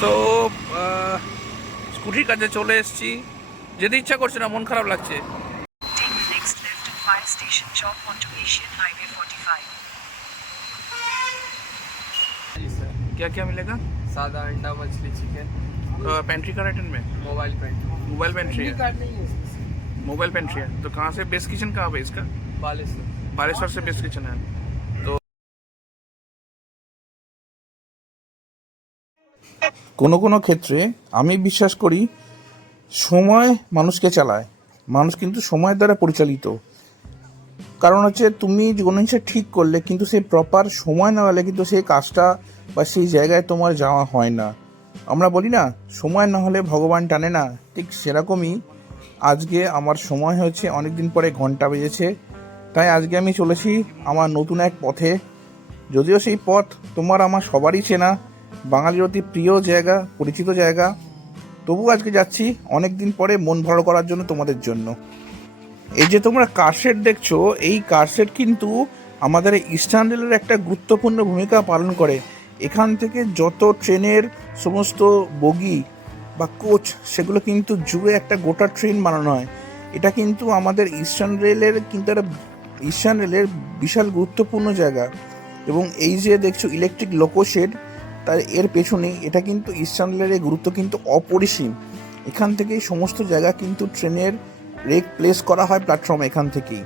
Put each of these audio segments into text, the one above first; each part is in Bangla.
সো স্কুটির কাছে চলে এসেছি যেতে ইচ্ছা করছে না মন খারাপ লাগছে Take the next left at Fire Station Chowk onto Asian Highway 45. Ji sir क्या क्या मिलेगा सादा अंडा मछली चिकन पेंट्री का आइटम में मोबाइल पेंट मोबाइल पेंट्री है कार्ड नहीं है इसमें सर। मोबाइल पेंट्री है तो कहाँ से बेस्ट किचन कहाँ पे इसका बालेश्वर बालेश्वर से बेस्ट किचन है কোনো কোনো ক্ষেত্রে আমি বিশ্বাস করি সময় মানুষকে চালায়। মানুষ কিন্তু সময়ের দ্বারা পরিচালিত। কারণ হচ্ছে তুমি কোনো জিনিসটা ঠিক করলে কিন্তু সেই প্রপার সময় না হলে কিন্তু সেই কাজটা বা সেই জায়গায় তোমার যাওয়া হয় না। আমরা বলি না, সময় না হলে ভগবান টানে না। ঠিক সেরকমই আজকে আমার সময় হয়েছে অনেক দিন পরে ঘণ্টা বেজেছে। তাই আজকে আমি চলেছি আমার নতুন এক পথে। যদিও সেই পথ তোমার আমার সবারই চেনা বাঙালির অতি প্রিয় জায়গা, পরিচিত জায়গা। তবু আজকে যাচ্ছি অনেক দিন পরে মন ভালো করার জন্য তোমাদের জন্য। এই যে তোমরা কারশেড দেখছ, এই কারশেড কিন্তু আমাদের ইস্টার্ন রেলের একটা গুরুত্বপূর্ণ ভূমিকা পালন করে। এখান থেকে যত ট্রেনের সমস্ত বগি বা কোচ সেগুলো কিন্তু জুড়ে একটা গোটা ট্রেন বানানো হয়। এটা কিন্তু আমাদের ইস্টার্ন রেলের কিন্তু একটা ইস্টার্ন রেলের বিশাল গুরুত্বপূর্ণ জায়গা। এবং এই যে দেখছ ইলেকট্রিক লোকোশেড তার এর পেছনে এটা কিন্তু ইস্টার্ন গুরুত্ব কিন্তু অপরিসীম। এখান থেকেই সমস্ত জায়গা কিন্তু ট্রেনের রেক প্লেস করা হয় প্ল্যাটফর্ম এখান থেকেই।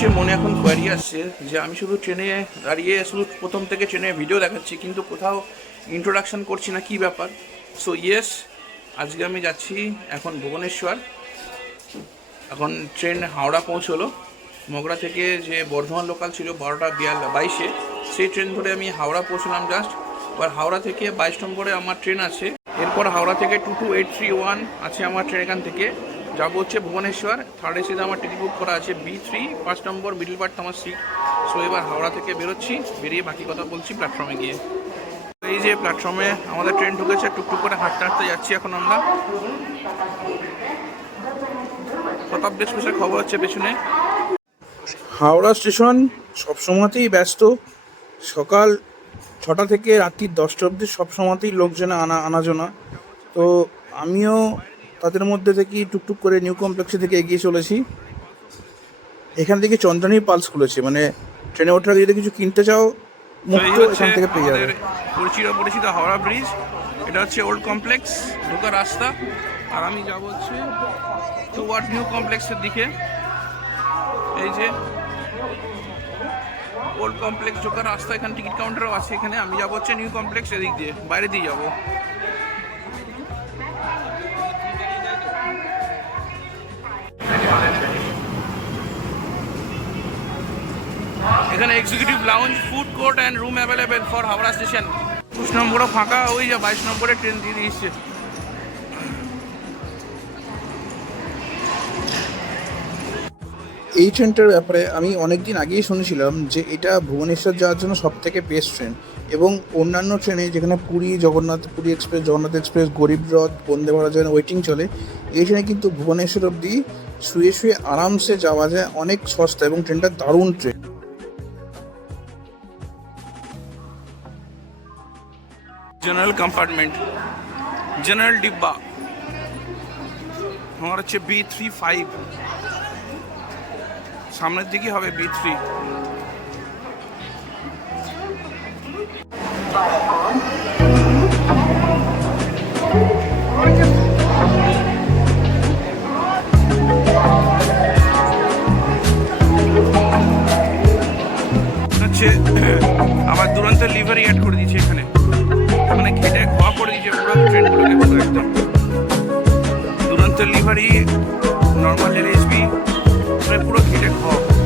নিশ্চয়ই মনে এখন কোয়ারি আসছে যে আমি শুধু ট্রেনে দাঁড়িয়ে, শুধু প্রথম থেকে ট্রেনে ভিডিও দেখাচ্ছি, কিন্তু কোথাও ইন্ট্রোডাকশন করছি না, কি ব্যাপার? সো ইয়েস আজকে আমি যাচ্ছি এখন ভুবনেশ্বর। এখন ট্রেন হাওড়া পৌঁছলো। মগরা থেকে যে বর্ধমান লোকাল ছিল বারোটা বিয়াল বাইশে, সেই ট্রেন ধরে আমি হাওড়া পৌঁছলাম জাস্ট এবার হাওড়া থেকে বাইশ নম্বরে আমার ট্রেন আছে। এরপর হাওড়া থেকে two two eight three one আছে আমার ট্রেন এখান থেকে। যাব হচ্ছে ভুবনেশ্বর। থার্ড এসিতে আমার টিকিট বুক করা আছে বি থ্রি পাঁচ নম্বর মিডিল পার্ট আমার সিট সো এবার হাওড়া থেকে বেরোচ্ছি, বেরিয়ে বাকি কথা বলছি প্ল্যাটফর্মে গিয়ে। এই যে প্ল্যাটফর্মে আমাদের ট্রেন ঢুকেছে, টুকটুক করে হাঁটতে হাঁটতে যাচ্ছি এখন আমরা। প্রতাপ এক্সপ্রেসের খবর হচ্ছে পেছনে? হাওড়া স্টেশন সবসময়তেই ব্যস্ত। সকাল ছটা থেকে রাত্রি দশটা অবধি সবসময়তেই লোকজনে আনা আনাজোনা। তো আমিও তাদের মধ্যে থেকে টুকটুক করে নিউ কমপ্লেক্সে থেকে এগিয়ে চলেছি। এখান থেকে চন্দ্রানী পালস খুলেছে মানে ট্রেনে ওঠার আগে যদি কিছু কিনতে চাও মুক্ত এখান থেকে পেয়ে যাবে। পরিচিত পরিচিত হাওড়া ব্রিজ এটা হচ্ছে ওল্ড কমপ্লেক্স ঢোকার রাস্তা। আর আমি যাব হচ্ছে টুয়ার্ড নিউ কমপ্লেক্সের দিকে। এই যে ওল্ড কমপ্লেক্স ঢোকার রাস্তা এখানে টিকিট কাউন্টারও আছে এখানে। আমি যাব হচ্ছে নিউ কমপ্লেক্স এদিক দিয়ে বাইরে দিয়ে যাব। এখানে executive lounge food court and room available for Howrah station একুশ নম্বরও ফাঁকা, ওই যে বাইশ নম্বরে ট্রেন দিয়ে দিয়েছে। এই ট্রেনটার ব্যাপারে আমি অনেক দিন আগেই শুনেছিলাম যে এটা ভুবনেশ্বর যাওয়ার জন্য সব থেকে বেস্ট ট্রেন এবং অন্যান্য ট্রেনে যেখানে পুরী, জগন্নাথ পুরী এক্সপ্রেস জগন্নাথ এক্সপ্রেস গরিব রথ বন্দে ভারত যেখানে ওয়েটিং চলে, এই ট্রেনে কিন্তু ভুবনেশ্বর অবধি শুয়ে শুয়ে আরামসে যাওয়া যায়, অনেক সস্তা এবং ট্রেনটা দারুণ ট্রেন জেনারেল কম্পার্টমেন্ট জেনারেল ডিব্বা আমার হচ্ছে বি থ্রি ফাইভ সামনের দিকে হবে বি থ্রি হচ্ছে আমার দুরন্ত লিভারি অ্যাড করে দিয়েছে এখানে। মানে খেটে খাওয়া করে দিয়েছে একদম। দুরন্ত লিভারি নর্মাল এলএসবি পুরো খেটে খাওয়া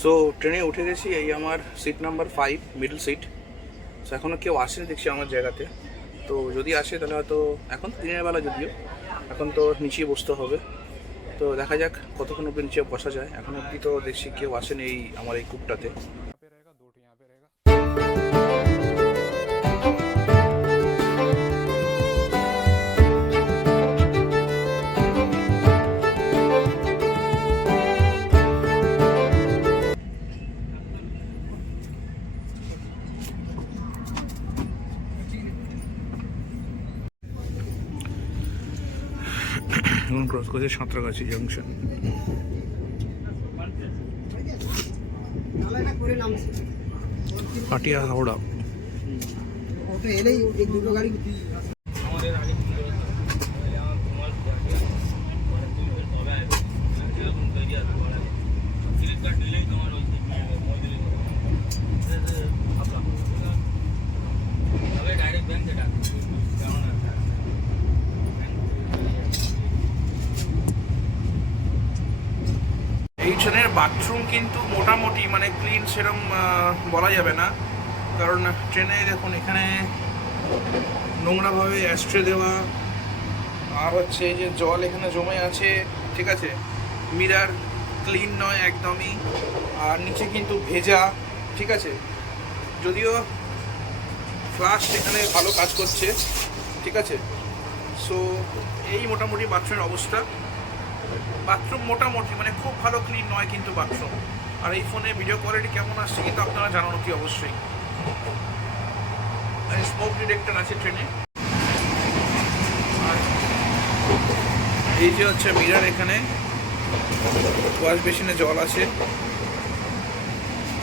সো ট্রেনে উঠে গেছি এই আমার seat number five middle seat so এখনও কেউ আসেনি দেখছি আমার জায়গাতে। তো যদি আসে তাহলে হয়তো এখন তো দিনের বেলা যদিও, এখন তো নিচেই বসতে হবে। তো দেখা যাক কতক্ষণ অব্দি নিচে বসা যায়। এখন অব্দি তো দেখছি কেউ আসেনি এই আমার এই কূপটাতে। করছে সাঁতরাগাছি জংশন পাটিয়া হাওড়া। এলেই দুটো গাড়ি এই বাথরুম কিন্তু মোটামুটি মানে ক্লিন সেরম বলা যাবে না। কারণ ট্রেনে দেখুন, এখানে নোংরাভাবে অ্যাস্ট্রে দেওয়া, আর হচ্ছে যে জল এখানে জমে আছে, ঠিক আছে? মিরার ক্লিন নয় একদমই, আর নিচে কিন্তু ভেজা, ঠিক আছে? যদিও ফ্লাশ এখানে ভালো কাজ করছে, ঠিক আছে? সো এই মোটামুটি বাথরুমের অবস্থা। বাথরুম মোটামুটি মানে খুব ভালো ক্লিন নয় কিন্তু বাথরুম। আর এই ফোনে ভিডিও কোয়ালিটি কেমন আসছে কিন্তু আপনারা জানানো কি অবশ্যই। স্মোক ডিটেক্টর আছে ট্রেনে আর এই যে হচ্ছে মিরার এখানে। ওয়াশ বেসিনে জল আছে।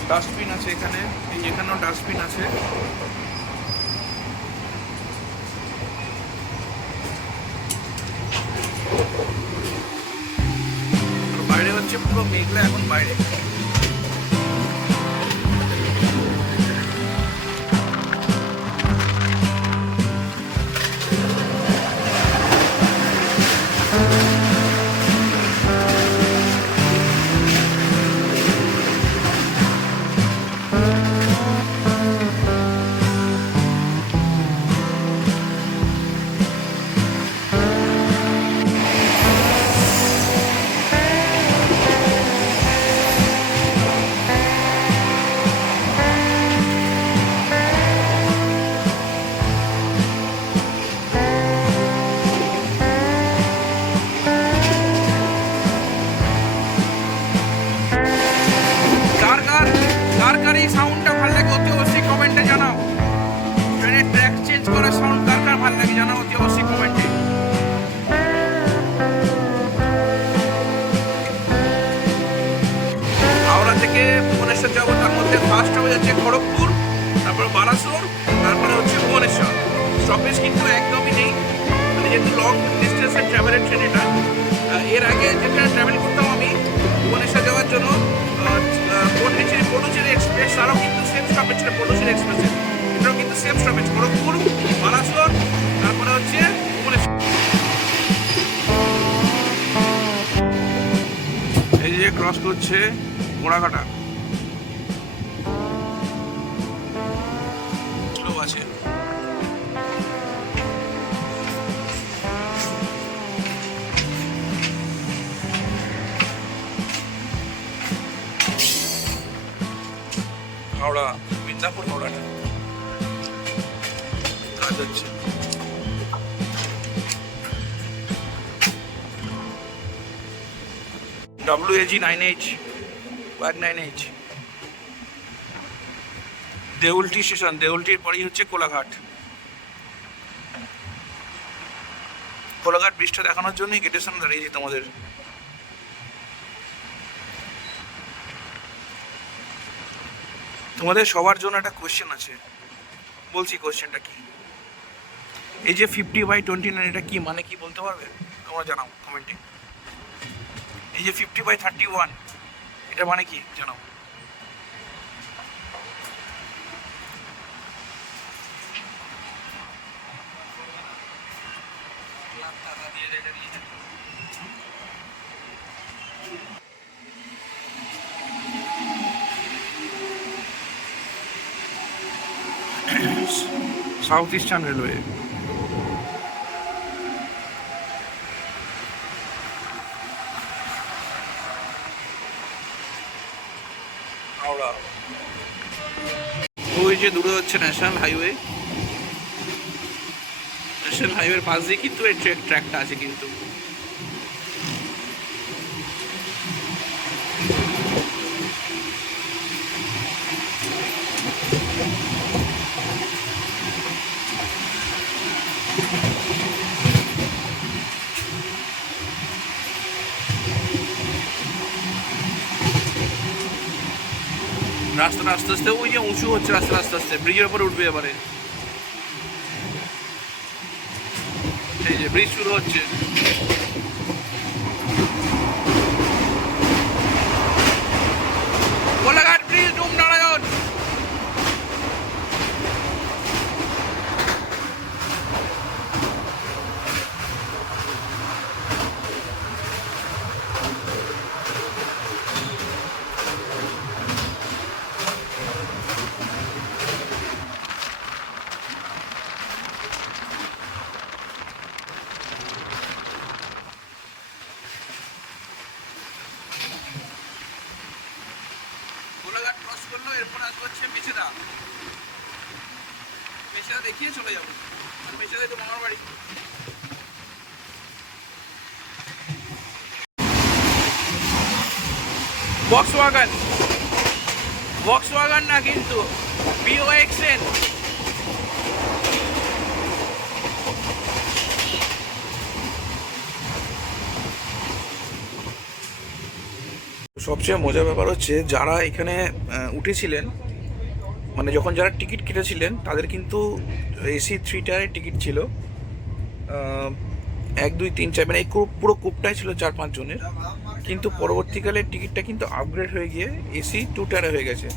ডাস্টবিন আছে এখানে। এই এখানেও ডাস্টবিন আছে। মেঘলা এখন বাইরে। করার সাউন্ড কার কার ভালো লাগে জানাও অতি অবশ্যই কমেন্টে হাওড়া থেকে ভুবনেশ্বর যাব, তার মধ্যে ফার্স্ট হবে যাচ্ছে খড়গপুর, তারপর বারাসুর, তারপরে হচ্ছে ভুবনেশ্বর। স্টপেজ কিন্তু একদমই নেই। মানে যেহেতু লং ডিস্টেন্সের ট্রাভেলের ট্রেন এটা এর আগে যেটা ট্রাভেল করতাম আমি ভুবনেশ্বর যাওয়ার জন্য পন্ডিচেরি পন্ডিচেরি এক্সপ্রেস তারও কিন্তু সেম স্টপেজ ছিল পন্ডিচেরি এক্সপ্রেসের স্টপেজ তারপরে হচ্ছে এই যে ক্রস করছে ঘোড়াঘাটা। স্লো আছে। হাওড়া মিদনাপুর হাওড়াটা। যাচ্ছে। এজি নাইন এইচ ওয়াক নাইন এইচ দেউলটি স্টেশন, দেউলটির পরেই হচ্ছে কোলাঘাট। কোলাঘাট বৃষ্টি দেখানোর জন্যই গেটের সামনে দাঁড়িয়েছি তোমাদের তোমাদের সবার জন্য একটা কোয়েশ্চেন আছে। বলছি কোয়েশ্চেনটা কি? এই যে ফিফটি বাই টোয়েন্টি নাইন এটা কি মানে কি বলতে পারবে? তোমরা জানাও কমেন্টে এই যে ফিফটি বাই থার্টি ওয়ান এটা মানে কি? জানাও। সাউথ ইস্টার্ন রেলওয়ে দূরে হচ্ছে ন্যাশনাল হাইওয়ে ন্যাশনাল হাইওয়ের পাশ দিয়ে কিন্তু এই ট্র্যাকটা আছে কিন্তু। রাস্তাটা আস্তে আস্তে ওই যে উঁচু হচ্ছে রাস্তা আস্তে আস্তে ব্রিজের উপরে উঠবে এবারে। এই যে ব্রিজ শুরু হচ্ছে কোলাঘাট ব্রিজ ডুম নারায়ণ কোলাঘাট ক্রস করল এরপর আসব হচ্ছে মেছেদা। মেছেদা দেখিয়ে চলে যাব। আর মেছেদা তো মামার বাড়ি। বক্স ওয়াগান বক্স ওয়াগান না কিন্তু বিওএক্সএন সবচেয়ে মজার ব্যাপার হচ্ছে যারা এখানে উঠেছিলেন মানে যখন যারা টিকিট কেটেছিলেন, তাদের কিন্তু এসি থ্রি টায়ারের টিকিট ছিল। এক, দুই, তিন, চার মানে এই পুরো কূপটাই ছিল চার, পাঁচ জনের। কিন্তু পরবর্তীকালে টিকিটটা কিন্তু আপগ্রেড হয়ে গিয়ে এসি টু টায়ারে হয়ে গেছে।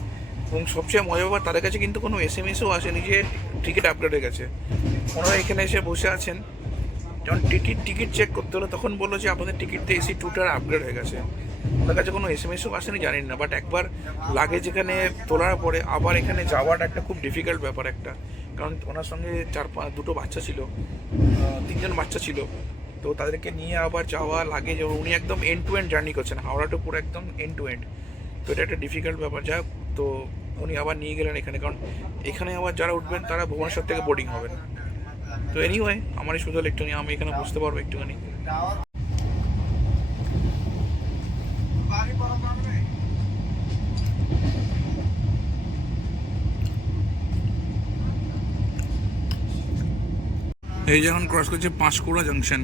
এবং সবচেয়ে মজা ব্যাপার, তাদের কাছে কিন্তু কোনো এস এম এসও আসেনি যে টিকিট আপগ্রেড হয়ে গেছে। ওনারা এখানে এসে বসে আছেন। যখন টিকিট টিকিট চেক করতে হলো, তখন বলল যে, আপনাদের টিকিটটা এসি টু টায়ার আপগ্রেড হয়ে গেছে। ওনার কাছে কোনো এস এম এসও আসেনি, জানেন না। বাট একবার লাগেজ এখানে তোলার পরে আবার এখানে যাওয়াটা একটা খুব ডিফিকাল্ট ব্যাপার একটা। কারণ ওনার সঙ্গে চার পাঁচ দুটো বাচ্চা ছিল তিনজন বাচ্চা ছিল। তো তাদেরকে নিয়ে আবার যাওয়া লাগেজ উনি একদম এন্ড টু এন্ড জার্নি করছেন, হাওড়া টু পুরো একদম এন্ড টু এন্ড তো এটা একটা ডিফিকাল্ট ব্যাপার যাক তো উনি আবার নিয়ে গেলেন এখানে, কারণ এখানে আবার যারা উঠবেন তারা ভুবনেশ্বর থেকে বোর্ডিং হবেন। তো এনিওয়ে আমারই শুধু একটুখানি আমি এখানে বুঝতে পারব একটুখানি। এই যখন ক্রস করছে পাঁশকুড়া জাংশন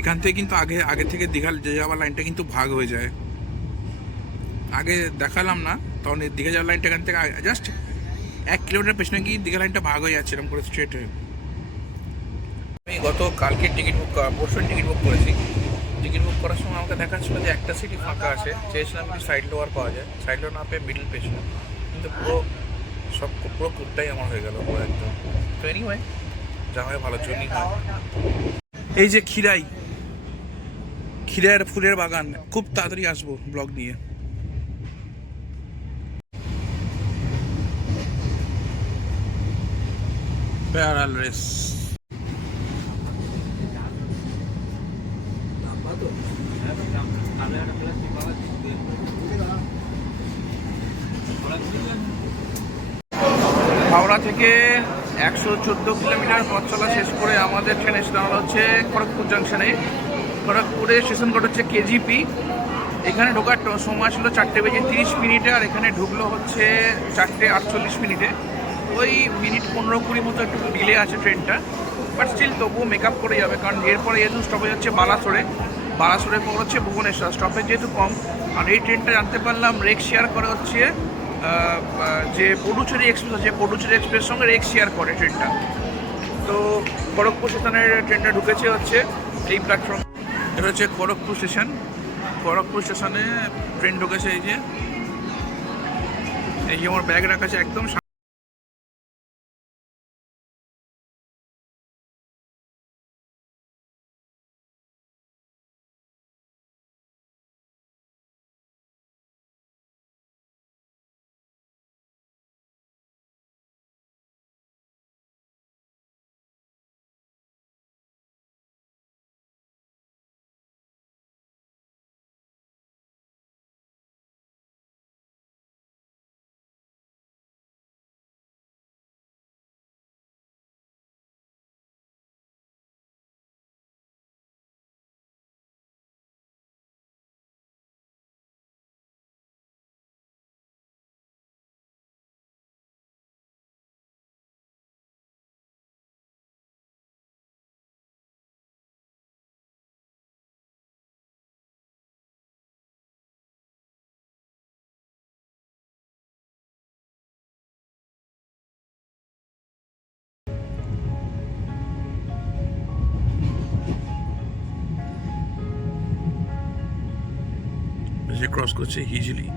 এখান থেকে কিন্তু আগে আগে থেকে দীঘা যে যাওয়ার লাইনটা কিন্তু ভাগ হয়ে যায়। আগে দেখালাম না, তখন দীঘা যাওয়ার লাইনটা এখান থেকে জাস্ট এক কিলোমিটার পেছনে গিয়ে দীঘা লাইনটা ভাগ হয়ে যাচ্ছে, এরকম করে স্ট্রেট হয়ে। আমি গত কালকে টিকিট বুক পরশু টিকিট বুক করেছি। টিকিট বুক করার সময় আমাকে দেখাচ্ছিল যে একটা সিটি ফাঁকা আছে, চেয়েছিলাম কি সাইড লোয়ার পাওয়া যায়। সাইড লোয়ার না পেয়ে মিডল পেয়েছিলাম। কিন্তু পুরো সব, পুরো কুপটাই আমার হয়ে গেল, পুরো একদম। তো এনিওয়ে হয় ভালো জন্যই এই যে খিরাই খিরাইয়ের ফুলের বাগান, খুব তাড়াতাড়ি আসব ব্লগ নিয়ে। হাওড়া থেকে একশো চোদ্দ কিলোমিটার পথ চলা শেষ করে আমাদের ট্রেন এসে দাঁড়ানো হচ্ছে খড়গপুর জাংশনে খড়গপুরে স্টেশন কোড হচ্ছে কেজিপি এখানে ঢোকার সময় ছিল চারটে বেজে তিরিশ মিনিটে আর এখানে ঢুকলো হচ্ছে চারটে আটচল্লিশ মিনিটে। ওই মিনিট পনেরো কুড়ি মতো একটু ডিলে আছে ট্রেনটা। বাট স্টিল তবুও মেক আপ করে যাবে কারণ এরপরে যেহেতু স্টপেজ হচ্ছে বালাসোরে। বালাসোরের পর হচ্ছে ভুবনেশ্বর। স্টপেজ যেহেতু কম। আর এই ট্রেনটা জানতে পারলাম রেক শেয়ার করে হচ্ছে যে পডুচেরি এক্সপ্রেস আছে, পডুচেরি এক্সপ্রেস সঙ্গে রেক শেয়ার করে ট্রেনটা। তো খড়গপুর স্টেশনের ট্রেনটা ঢুকেছে হচ্ছে এই প্ল্যাটফর্ম এটা হচ্ছে খড়গপুর স্টেশন। খড়গপুর স্টেশনে ট্রেন ঢুকেছে এই যে। এই যে আমার ব্যাগ রাখা আছে একদম যে ক্রস করছে হিজলি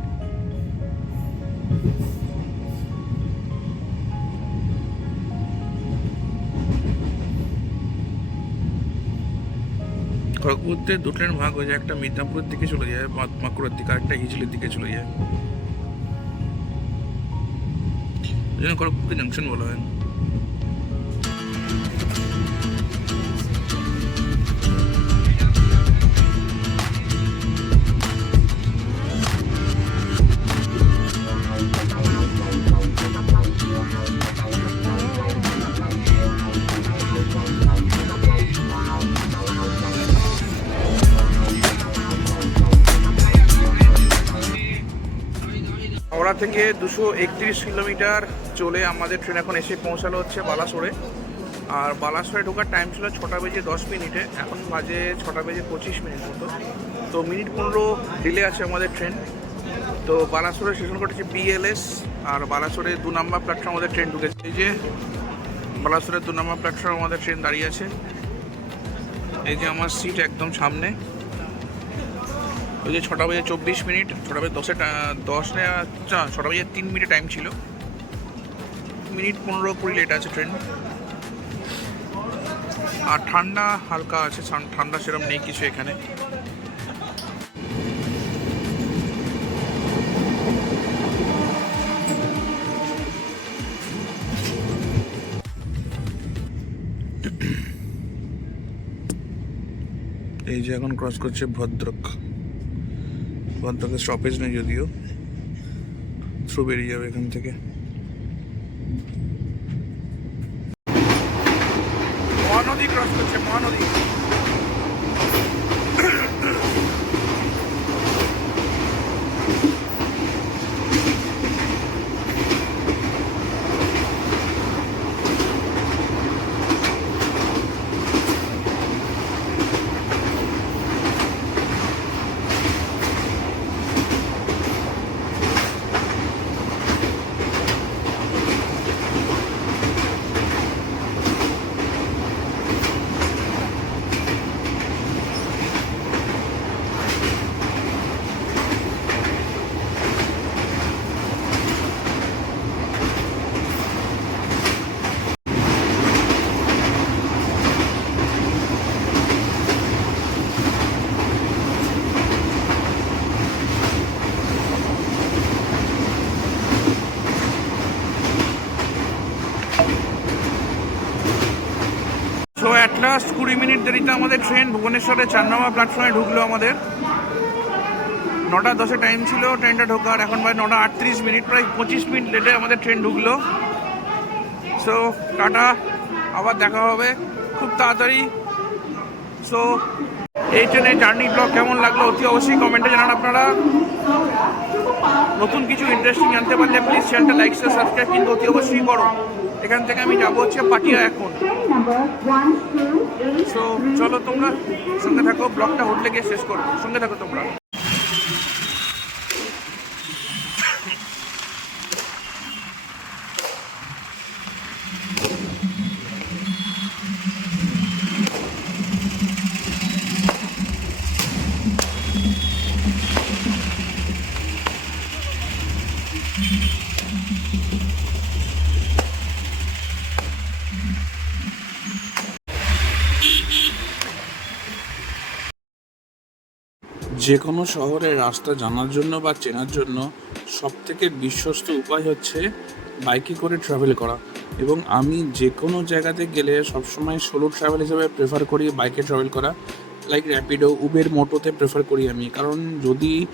খড়গপুরতে দু ট্রেন ভাগ হয়ে যায়, একটা মিদনাপুরের দিকে চলে যায় মাকুড়ার দিকে, আরেকটা হিজলির দিকে চলে যায়। খড়গপুরকে জাংশন বলা হয়। থেকে দুশো একত্রিশ কিলোমিটার চলে আমাদের ট্রেন এখন এসে পৌঁছানো হচ্ছে বালাসোরে। আর বালাসোরে ঢোকার টাইম ছিল ছটা বেজে দশ মিনিটে, এখন বাজে ছটা বেজে পঁচিশ মিনিট মতো। তো মিনিট পনেরো ডিলে আছে আমাদের ট্রেন। তো বালাসোরে স্টেশন করেছে বিএলএস আর বালাসোরে দু নম্বর প্ল্যাটফর্ম আমাদের ট্রেন ঢুকেছে। এই যে বালাসোরের দু নম্বর প্ল্যাটফর্ম আমাদের ট্রেন দাঁড়িয়ে আছে। এই যে আমার সিট একদম সামনে। ওই যে ছটা বাজে চব্বিশ মিনিট, ছটা বাজে দশে দশ চা- ছটা বাজে তিন মিনিট টাইম ছিল। মিনিট পনেরো কুড়ি লেট আছে ট্রেন আর ঠান্ডা হালকা আছে ঠান্ডা সেরকম নেই কিছু এখানে। এই যে এখন ক্রস করছে ভদ্রক। ভদ্রকের স্টপেজ নেই যদিও। থ্রু বেরিয়ে যাবে এখান থেকে। মহানদী ক্রস করছে মহানদী সো অ্যাট লাস্ট কুড়ি মিনিট দেরিতে আমাদের ট্রেন ভুবনেশ্বরের চার নম্বর প্ল্যাটফর্মে ঢুকলো আমাদের। নটা দশে টাইম ছিল ট্রেনটা ঢোকার। এখন প্রায় নটা আটত্রিশ মিনিট প্রায় পঁচিশ মিনিট লেটে আমাদের ট্রেন ঢুকলো। সো টাটা, আবার দেখা হবে। খুব তাড়াতাড়ি। সো এই ট্রেনের জার্নি ব্লগ কেমন লাগল অতি অবশ্যই কমেন্টে জানান আপনারা। নতুন কিছু ইন্টারেস্টিং জানতে পারলে প্লিজ চ্যানেলটা লাইক সাবস্ক্রাইব কিন্তু অতি অবশ্যই করো। এখান থেকে আমি যাব হচ্ছে পাটিয়া এখন। সো চলো তোমরা সঙ্গে থাকো ব্লগটা হোটেলে গিয়ে শেষ করব। সঙ্গে থাকো তোমরা। যে কোনো শহরের রাস্তা জানার জন্য বা চেনার জন্য সবথেকে বিশ্বস্ত উপায় হচ্ছে বাইকে করে ট্রাভেল করা। এবং আমি যে কোনো জায়গাতে গেলে সবসময় সোলো ট্রাভেল হিসেবে প্রেফার করি বাইকে ট্রাভেল করা। লাইক র্যাপিডো উবের মোটোতে প্রেফার করি আমি। কারণ যদি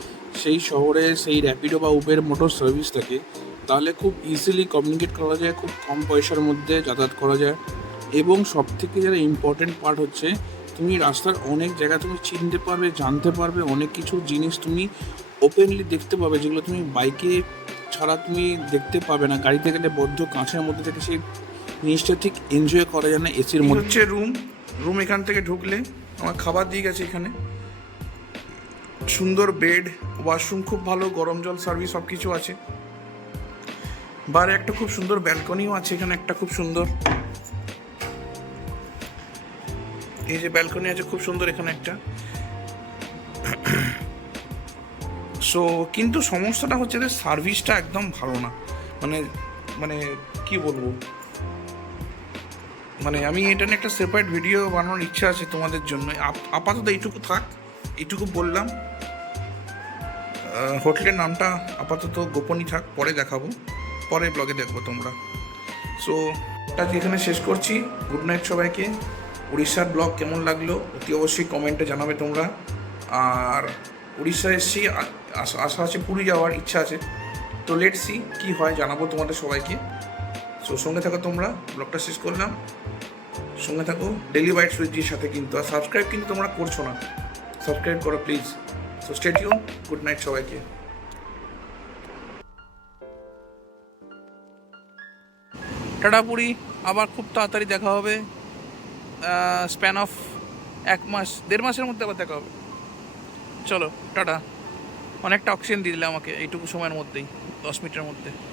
সেই শহরে সেই র্যাপিডো বা উবের মোটো সার্ভিস থাকে, তাহলে খুব ইজিলি কমিউনিকেট করা যায়, খুব কম পয়সার মধ্যে যাতায়াত করা যায়। এবং সব থেকে যারা ইম্পর্টেন্ট পার্ট হচ্ছে তুমি রাস্তার অনেক জায়গা তুমি চিনতে পারবে জানতে পারবে অনেক কিছু জিনিস তুমি ওপেনলি দেখতে পাবে যেগুলো তুমি বাইকে ছাড়া তুমি দেখতে পাবে না। গাড়িতে গেলে বদ্ধ কাঁচের মধ্যে থেকে সেই জিনিসটা ঠিক এনজয় করা যায় না এসির মধ্যে। হচ্ছে রুম রুম এখান থেকে ঢুকলে আমার খাবার দিয়ে গেছে এখানে। সুন্দর বেড ওয়াশরুম খুব ভালো গরম জল সার্ভিস সব কিছু আছে বারে একটা খুব সুন্দর ব্যালকনিও আছে এখানে একটা খুব সুন্দর। এই যে ব্যালকনি আছে, খুব সুন্দর এখানে একটা। সো কিন্তু সমস্যাটা হচ্ছে যে সার্ভিসটা একদম ভালো না। মানে মানে কি বলব? মানে আমি এটা নিয়ে একটা সেপারেট ভিডিও বানানোর ইচ্ছা আছে তোমাদের জন্য। আপাতত এইটুকু থাক, এইটুকু বললাম। হোটেলের নামটা আপাতত গোপনই থাক, পরে দেখাবো। পরে ব্লগে দেখব তোমরা। সো এখানে শেষ করছি। গুড নাইট সবাইকে। উড়িষ্যার ব্লগ কেমন লাগল অতি অবশ্যই কমেন্টে জানাবে তোমরা। আর উড়িষ্যা এসেছি আশা আছে পুরী যাওয়ার ইচ্ছা আছে। তো লেট সি কী হয়, জানাব তোমাদের সবাইকে। সো সঙ্গে থাকো তোমরা, ব্লগটা শেষ করলাম। সঙ্গে থাকো ডেলি বাইট সুইজির সাথে কিন্তু, আর সাবস্ক্রাইব কিন্তু তোমরা করছ না। সাবস্ক্রাইব করো please so stay tuned good night সবাইকে। টাটা পুরি, আবার খুব তাড়াতাড়ি দেখা হবে। স্প্যান অফ এক মাস, দেড় মাসের মধ্যে আবার দেখা হবে। চলো, টাটা। অনেকটা অক্সিজেন দিয়ে দিলে আমাকে, এইটুকু সময়ের মধ্যেই, দশ মিনিটের মধ্যে।